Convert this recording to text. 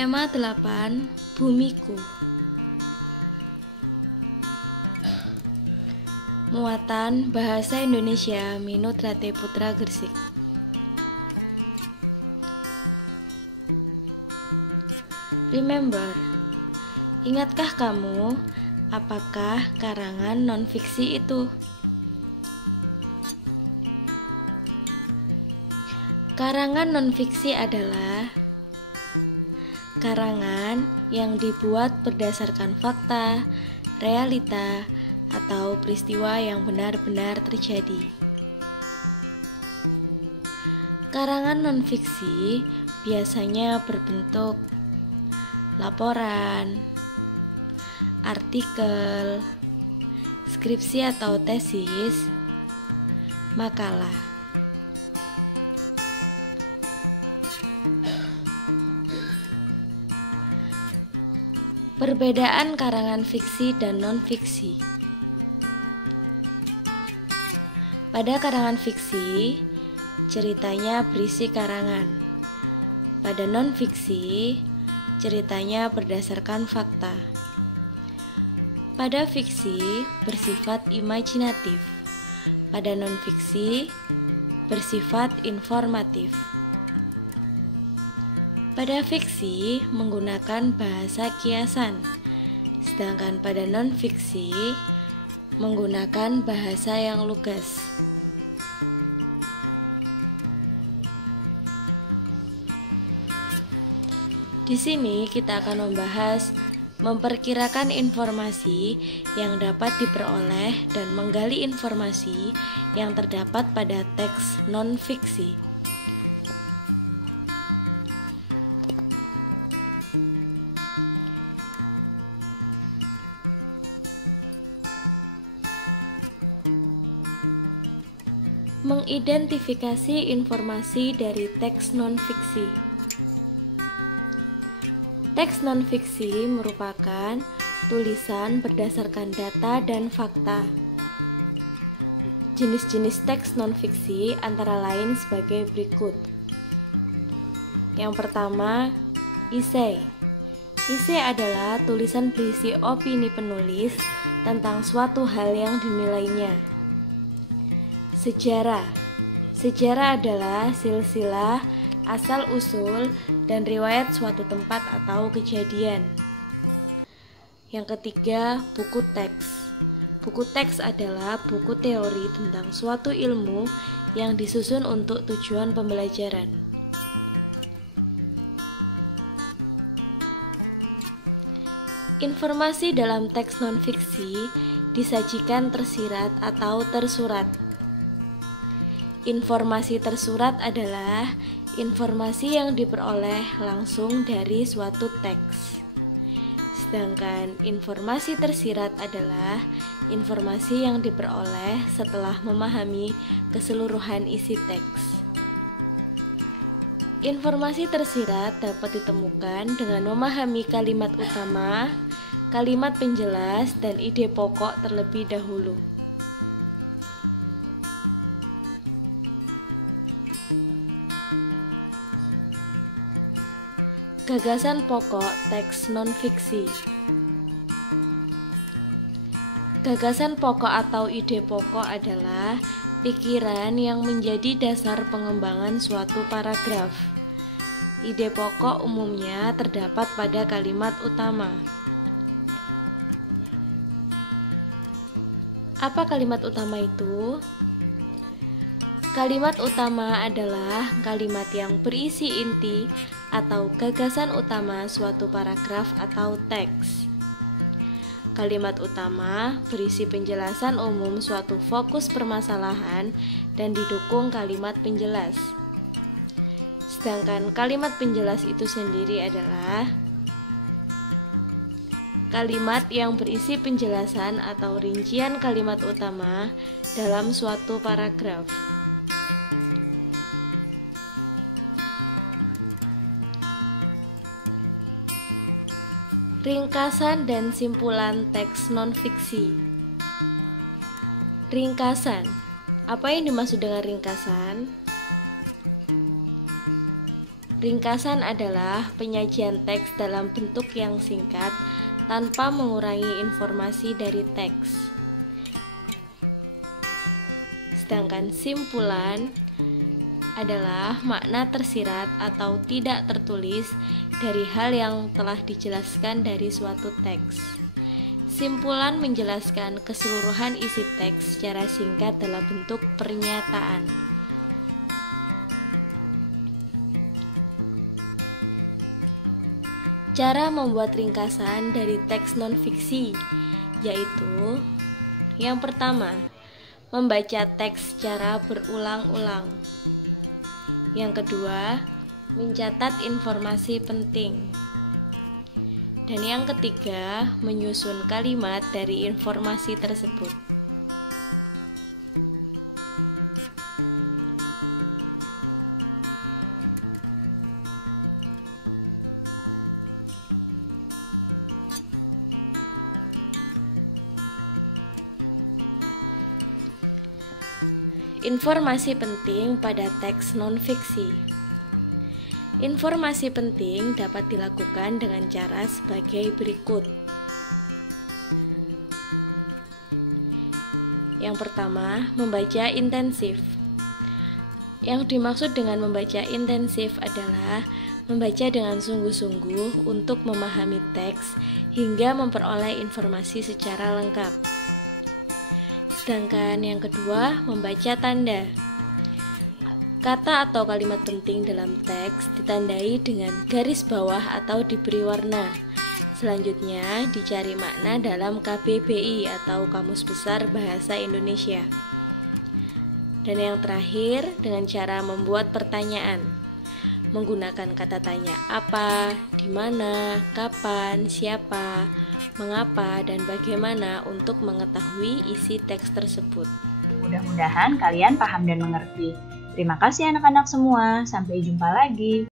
Tema 8, Bumiku. Muatan Bahasa Indonesia Minut Rate Putra Gresik. Remember, ingatkah kamu apakah karangan non-fiksi itu? Karangan non-fiksi adalah karangan yang dibuat berdasarkan fakta, realita, atau peristiwa yang benar-benar terjadi. Karangan non-fiksi biasanya berbentuk laporan, artikel, skripsi atau tesis, makalah. Perbedaan karangan fiksi dan non-fiksi. Pada karangan fiksi, ceritanya berisi karangan. Pada non-fiksi, ceritanya berdasarkan fakta. Pada fiksi, bersifat imajinatif. Pada non-fiksi, bersifat informatif. Pada fiksi menggunakan bahasa kiasan, sedangkan pada non-fiksi menggunakan bahasa yang lugas. Di sini kita akan membahas memperkirakan informasi yang dapat diperoleh dan menggali informasi yang terdapat pada teks non-fiksi. Mengidentifikasi informasi dari teks non-fiksi. Teks non-fiksi merupakan tulisan berdasarkan data dan fakta. Jenis-jenis teks non-fiksi antara lain sebagai berikut. Yang pertama, esai. Esai adalah tulisan berisi opini penulis tentang suatu hal yang dinilainya. Sejarah. Sejarah adalah silsilah, asal-usul, dan riwayat suatu tempat atau kejadian. Yang ketiga, buku teks. Buku teks adalah buku teori tentang suatu ilmu yang disusun untuk tujuan pembelajaran. Informasi dalam teks non-fiksi disajikan tersirat atau tersurat. Informasi tersurat adalah informasi yang diperoleh langsung dari suatu teks. Sedangkan informasi tersirat adalah informasi yang diperoleh setelah memahami keseluruhan isi teks. Informasi tersirat dapat ditemukan dengan memahami kalimat utama, kalimat penjelas, dan ide pokok terlebih dahulu. Gagasan pokok teks non-fiksi. Gagasan pokok atau ide pokok adalah pikiran yang menjadi dasar pengembangan suatu paragraf. Ide pokok umumnya terdapat pada kalimat utama. Apa kalimat utama itu? Kalimat utama adalah kalimat yang berisi inti atau gagasan utama suatu paragraf atau teks. Kalimat utama berisi penjelasan umum suatu fokus permasalahan dan didukung kalimat penjelas. Sedangkan kalimat penjelas itu sendiri adalah kalimat yang berisi penjelasan atau rincian kalimat utama dalam suatu paragraf. Ringkasan dan simpulan teks non-fiksi. Ringkasan. Apa yang dimaksud dengan ringkasan? Ringkasan adalah penyajian teks dalam bentuk yang singkat tanpa mengurangi informasi dari teks. Sedangkan simpulan adalah makna tersirat atau tidak tertulis dari hal yang telah dijelaskan dari suatu teks. Simpulan menjelaskan keseluruhan isi teks secara singkat dalam bentuk pernyataan. Cara membuat ringkasan dari teks non-fiksi, yaitu yang pertama, membaca teks secara berulang-ulang. Yang kedua, mencatat informasi penting. Dan yang ketiga, menyusun kalimat dari informasi tersebut. Informasi penting pada teks non-fiksi. Informasi penting dapat dilakukan dengan cara sebagai berikut. Yang pertama, membaca intensif. Yang dimaksud dengan membaca intensif adalah membaca dengan sungguh-sungguh untuk memahami teks hingga memperoleh informasi secara lengkap. Sedangkan yang kedua, membaca tanda. Kata atau kalimat penting dalam teks ditandai dengan garis bawah atau diberi warna. Selanjutnya, dicari makna dalam KBBI atau Kamus Besar Bahasa Indonesia. Dan yang terakhir, dengan cara membuat pertanyaan. Menggunakan kata tanya apa, di mana, kapan, siapa, mengapa, dan bagaimana untuk mengetahui isi teks tersebut. Mudah-mudahan kalian paham dan mengerti. Terima kasih anak-anak semua, sampai jumpa lagi.